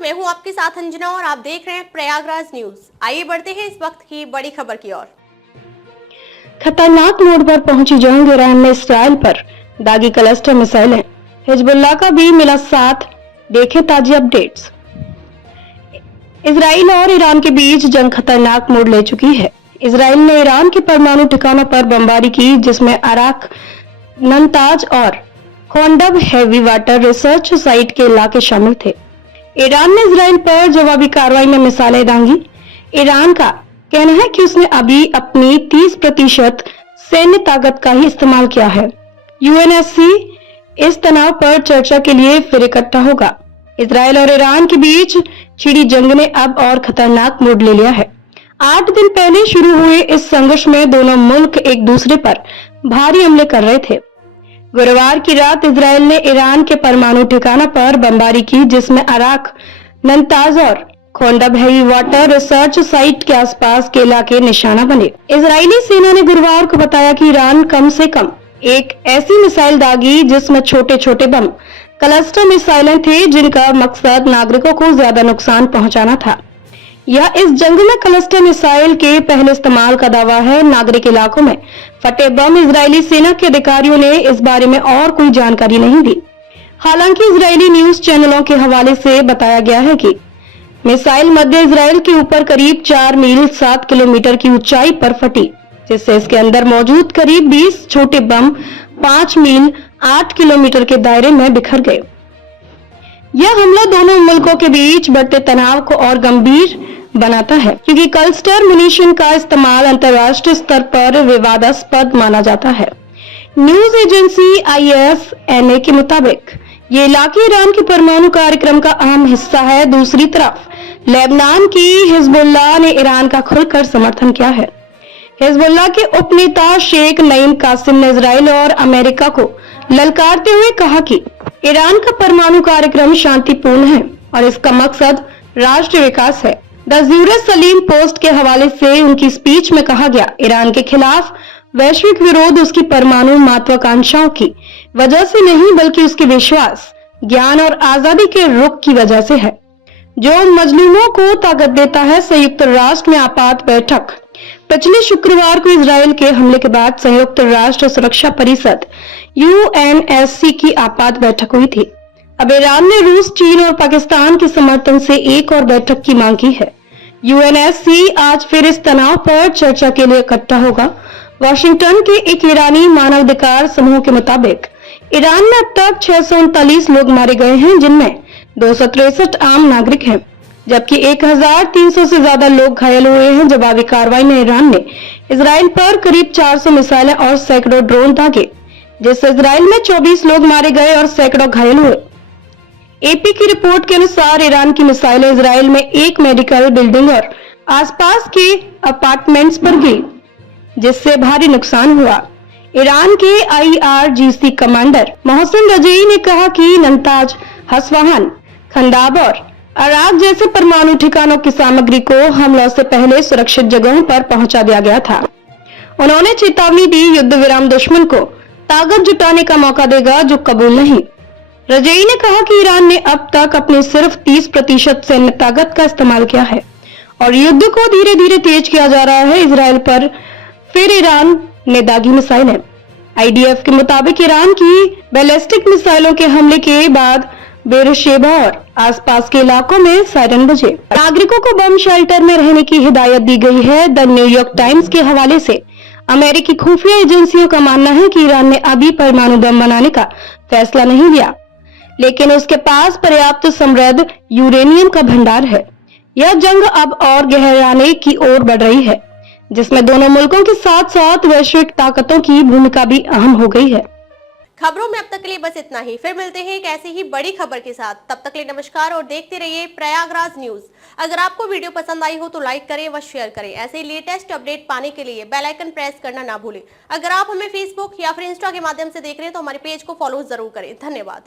मैं हूं आपके साथ अंजना और आप देख रहे हैं प्रयागराज न्यूज। आइए बढ़ते हैं इस वक्त की बड़ी खबर की ओर। खतरनाक मोड़ पर पहुंची जंग, ईरान ने इसराइल पर दागी क्लस्टर मिसाइलें, हिजबुल्लाह का भी मिला साथ। देखें ताजी अपडेट्स। इसराइल और ईरान के बीच जंग खतरनाक मोड़ ले चुकी है। इसराइल ने ईरान के परमाणु ठिकानों पर बमबारी की, जिसमें अराक, नतांज और खोंडब हैवी वाटर रिसर्च साइट के इलाके शामिल थे। ईरान ने इसराइल पर जवाबी कार्रवाई में मिसाइलें दांगी। ईरान का कहना है कि उसने अभी अपनी 30% सैन्य ताकत का ही इस्तेमाल किया है। यूएनएससी इस तनाव पर चर्चा के लिए फिर इकट्ठा होगा। इसराइल और ईरान के बीच छिड़ी जंग ने अब और खतरनाक मोड़ ले लिया है। 8 दिन पहले शुरू हुए इस संघर्ष में दोनों मुल्क एक दूसरे पर भारी हमले कर रहे थे। गुरुवार की रात इसराइल ने ईरान के परमाणु ठिकाना पर बमबारी की, जिसमें अराक, नतांज और खोंडब हैवी वाटर रिसर्च साइट के आसपास के इलाके निशाना बने। इजरायली सेना ने गुरुवार को बताया कि ईरान कम से कम एक ऐसी मिसाइल दागी जिसमें छोटे छोटे बम क्लस्टर मिसाइलें थे, जिनका मकसद नागरिकों को ज्यादा नुकसान पहुंचाना था। यह इस जंग में क्लस्टर मिसाइल के पहले इस्तेमाल का दावा है। नागरिक इलाकों में फटे बम। इजरायली सेना के अधिकारियों ने इस बारे में और कोई जानकारी नहीं दी। हालांकि इजरायली न्यूज चैनलों के हवाले से बताया गया है कि मिसाइल मध्य इजराइल के ऊपर करीब 4 मील 7 किलोमीटर की ऊंचाई पर फटी, जिससे इसके अंदर मौजूद करीब 20 छोटे बम 5 मील 8 किलोमीटर के दायरे में बिखर गए। यह हमला दोनों मुल्कों के बीच बढ़ते तनाव को और गंभीर बनाता है, क्योंकि क्लस्टर मुनीशन का इस्तेमाल अंतर्राष्ट्रीय स्तर पर विवादास्पद माना जाता है। न्यूज एजेंसी ISNA के मुताबिक ये इलाके ईरान के परमाणु कार्यक्रम का अहम हिस्सा है। दूसरी तरफ लेबनान की हिजबुल्लाह ने ईरान का खुलकर समर्थन किया है। हिजबुल्लाह के उपनेता शेख नईम कासिम ने इजराइल और अमेरिका को ललकारते हुए कहा कि ईरान का परमाणु कार्यक्रम शांतिपूर्ण है और इसका मकसद राष्ट्रीय विकास है। द जेरूसलम पोस्ट के हवाले से उनकी स्पीच में कहा गया, ईरान के खिलाफ वैश्विक विरोध उसकी परमाणु महत्वाकांक्षाओं की वजह से नहीं, बल्कि उसके विश्वास, ज्ञान और आजादी के रुख की वजह से है, जो मजलूमों को ताकत देता है। संयुक्त राष्ट्र में आपात बैठक पिछले शुक्रवार को इजराइल के हमले के बाद संयुक्त राष्ट्र सुरक्षा परिषद UNSC की आपात बैठक हुई थी। अब ईरान ने रूस, चीन और पाकिस्तान के समर्थन से एक और बैठक की मांग की है। UNSC आज फिर इस तनाव पर चर्चा के लिए इकट्ठा होगा। वाशिंगटन के एक ईरानी मानवाधिकार समूह के मुताबिक ईरान में अब तक 639 लोग मारे गए हैं, जिनमें 263 आम नागरिक हैं, जबकि 1300 से ज्यादा लोग घायल हुए हैं। जवाबी कार्रवाई में ईरान ने इसराइल पर करीब 400 मिसाइलें और सैकड़ों ड्रोन दागे, जिससे इसराइल में 24 लोग मारे गए और सैकड़ों घायल हुए। AP की रिपोर्ट के अनुसार ईरान की मिसाइलें इसराइल में एक मेडिकल बिल्डिंग और आसपास के अपार्टमेंट्स पर गिरी, जिससे भारी नुकसान हुआ। ईरान के IRGC कमांडर मोहसिन रजई ने कहा कि नतांज, हसवान, खंदाब और अराक जैसे परमाणु ठिकानों की सामग्री को हमलों से पहले सुरक्षित जगहों पर पहुंचा दिया गया था। उन्होंने चेतावनी दी, युद्ध विराम दुश्मन को ताकत जुटाने का मौका देगा, जो कबूल नहीं। रजई ने कहा कि ईरान ने अब तक अपनी सिर्फ 30% सैन्य ताकत का इस्तेमाल किया है और युद्ध को धीरे धीरे तेज किया जा रहा है। इसराइल पर फिर ईरान ने दागी मिसाइलें। IDF के मुताबिक ईरान की बैलिस्टिक मिसाइलों के हमले के बाद बेरशेबा और आसपास के इलाकों में सायरन बजे। नागरिकों को बम शेल्टर में रहने की हिदायत दी गई है। द न्यूयॉर्क टाइम्स के हवाले से अमेरिकी खुफिया एजेंसियों का मानना है कि ईरान ने अभी परमाणु बम बनाने का फैसला नहीं लिया, लेकिन उसके पास पर्याप्त समृद्ध यूरेनियम का भंडार है। यह जंग अब और गहराने की ओर बढ़ रही है, जिसमें दोनों मुल्कों के साथ साथ वैश्विक ताकतों की भूमिका भी अहम हो गई है। खबरों में अब तक के लिए बस इतना ही। फिर मिलते हैं एक ऐसी ही बड़ी खबर के साथ। तब तक के लिए नमस्कार और देखते रहिए प्रयागराज न्यूज। अगर आपको वीडियो पसंद आई हो तो लाइक करें व शेयर करें। ऐसे ही लेटेस्ट अपडेट पाने के लिए बेल आइकन प्रेस करना ना भूलें। अगर आप हमें फेसबुक या फिर इंस्टा के माध्यम से देख रहे हैं तो हमारे पेज को फॉलो जरूर करें। धन्यवाद।